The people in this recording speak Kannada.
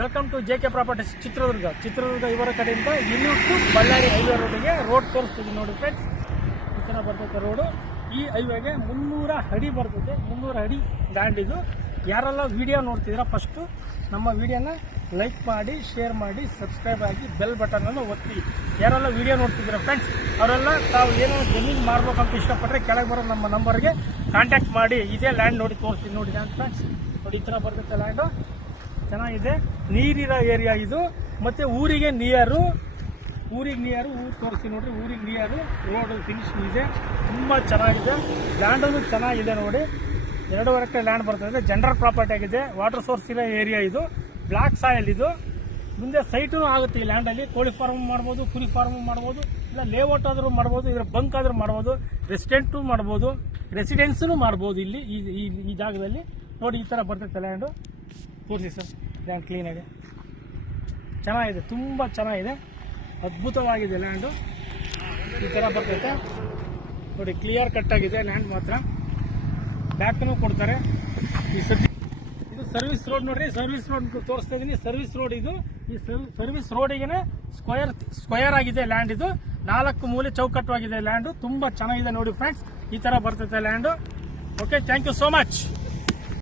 Welcome to JK properties Chitradurga ಇವರ ಕಡೆಯಿಂದ ಇಲ್ಲಿ ಟು ಬಳ್ಳಾರಿ ಹೈವೇ ರೋಡಿಗೆ ರೋಡ್ ತೋರಿಸ್ತೀವಿ ನೋಡಿ ಫ್ರೆಂಡ್ಸ್. ಈ ಥರ ಬರ್ತೈತೆ ರೋಡು. ಈ ಹೈವೇಗೆ 300 ಅಡಿ ಬರ್ತದೆ. 300 ಅಡಿ ಲ್ಯಾಂಡ್ ಇದು. ಯಾರೆಲ್ಲ ವಿಡಿಯೋ ನೋಡ್ತಿದ್ದೀರಾ ಫಸ್ಟು ನಮ್ಮ ವಿಡಿಯೋನ ಲೈಕ್ ಮಾಡಿ, ಶೇರ್ ಮಾಡಿ, ಸಬ್ಸ್ಕ್ರೈಬ್ ಆಗಿ, ಬೆಲ್ ಬಟನನ್ನು ಒತ್ತಿ. ಯಾರೆಲ್ಲ ವಿಡಿಯೋ ನೋಡ್ತಿದ್ದೀರಾ ಫ್ರೆಂಡ್ಸ್ ಅವರೆಲ್ಲ ತಾವು ಏನೋ ಜಮೀನು ಮಾಡ್ಬೇಕಂತ ಇಷ್ಟಪಟ್ಟರೆ ಕೆಳಗೆ ಬರೋ ನಮ್ಮ ನಂಬರ್ಗೆ ಕಾಂಟ್ಯಾಕ್ಟ್ ಮಾಡಿ. ಇದೇ ಲ್ಯಾಂಡ್ ನೋಡಿ ತೋರಿಸ್ತೀನಿ ನೋಡಿ ಫ್ರೆಂಡ್ಸ್. ನೋಡಿ ಈ ಥರ ಬರ್ತೈತೆ ಲ್ಯಾಂಡು. ಚೆನ್ನಾಗಿದೆ, ನೀರಿರೋ ಏರಿಯಾ ಇದು. ಮತ್ತು ಊರಿಗೆ ನಿಯರು, ಊರು ತೋರಿಸಿ ನೋಡ್ರಿ. ಊರಿಗೆ ನಿಯರು, ರೋಡ್ ಫಿನಿಶಿಂಗ್ ಇದೆ, ತುಂಬ ಚೆನ್ನಾಗಿದೆ. ಲ್ಯಾಂಡನ್ನು ಚೆನ್ನಾಗಿದೆ ನೋಡಿ. 2.5 ಎಕರೆ ಲ್ಯಾಂಡ್ ಬರ್ತದೆ. ಜನರಲ್ ಪ್ರಾಪರ್ಟಿ ಆಗಿದೆ. ವಾಟರ್ ಸೋರ್ಸ್ ಇರೋ ಏರಿಯಾ ಇದು. ಬ್ಲಾಕ್ ಸಾಯಿಲ್ ಇದು. ಮುಂದೆ ಸೈಟೂ ಆಗುತ್ತೆ ಈ ಲ್ಯಾಂಡಲ್ಲಿ. ಕೋಳಿ ಫಾರ್ಮ್ ಮಾಡ್ಬೋದು, ಕುರಿ ಫಾರ್ಮ್ ಮಾಡ್ಬೋದು, ಇಲ್ಲ ಲೇಔಟ್ ಆದರೂ ಮಾಡ್ಬೋದು, ಇದರ ಬಂಕ್ ಆದರೂ ಮಾಡ್ಬೋದು, ರೆಸಿಡೆಂಟು ಮಾಡ್ಬೋದು, ರೆಸಿಡೆನ್ಸೂ ಮಾಡ್ಬೋದು ಇಲ್ಲಿ ಈ ಜಾಗದಲ್ಲಿ. ನೋಡಿ ಈ ಥರ ಬರ್ತೈತೆ ಲ್ಯಾಂಡು. ತೋರಿಸಿ ಸರ್ ಲ್ಯಾಂಡ್ ಕ್ಲೀನಾಗಿ ಚೆನ್ನಾಗಿದೆ, ತುಂಬ ಚೆನ್ನಾಗಿದೆ, ಅದ್ಭುತವಾಗಿದೆ ಲ್ಯಾಂಡು. ಈ ಥರ ಬರ್ತೈತೆ ನೋಡಿ, ಕ್ಲಿಯರ್ ಕಟ್ಟಾಗಿದೆ ಲ್ಯಾಂಡ್ ಮಾತ್ರ. ಬ್ಯಾಕ್ನೂ ಕೊಡ್ತಾರೆ. ಈ ಇದು ಸರ್ವಿಸ್ ರೋಡ್ ನೋಡ್ರಿ. ಸರ್ವಿಸ್ ರೋಡ್ ತೋರಿಸ್ತಾ ಇದ್ದೀನಿ. ಸರ್ವಿಸ್ ರೋಡ್ ಇದು. ಈ ಸರ್ವಿಸ್ ರೋಡಿಗೆ ಸ್ಕ್ವಯರ್ ಆಗಿದೆ ಲ್ಯಾಂಡ್ ಇದು. 4 ಮೂಲೆ ಚೌಕಟ್ಟವಾಗಿದೆ ಲ್ಯಾಂಡು. ತುಂಬ ಚೆನ್ನಾಗಿದೆ ನೋಡಿ ಫ್ರೆಂಡ್ಸ್. ಈ ಥರ ಬರ್ತೈತೆ land. Okay, thank you so much.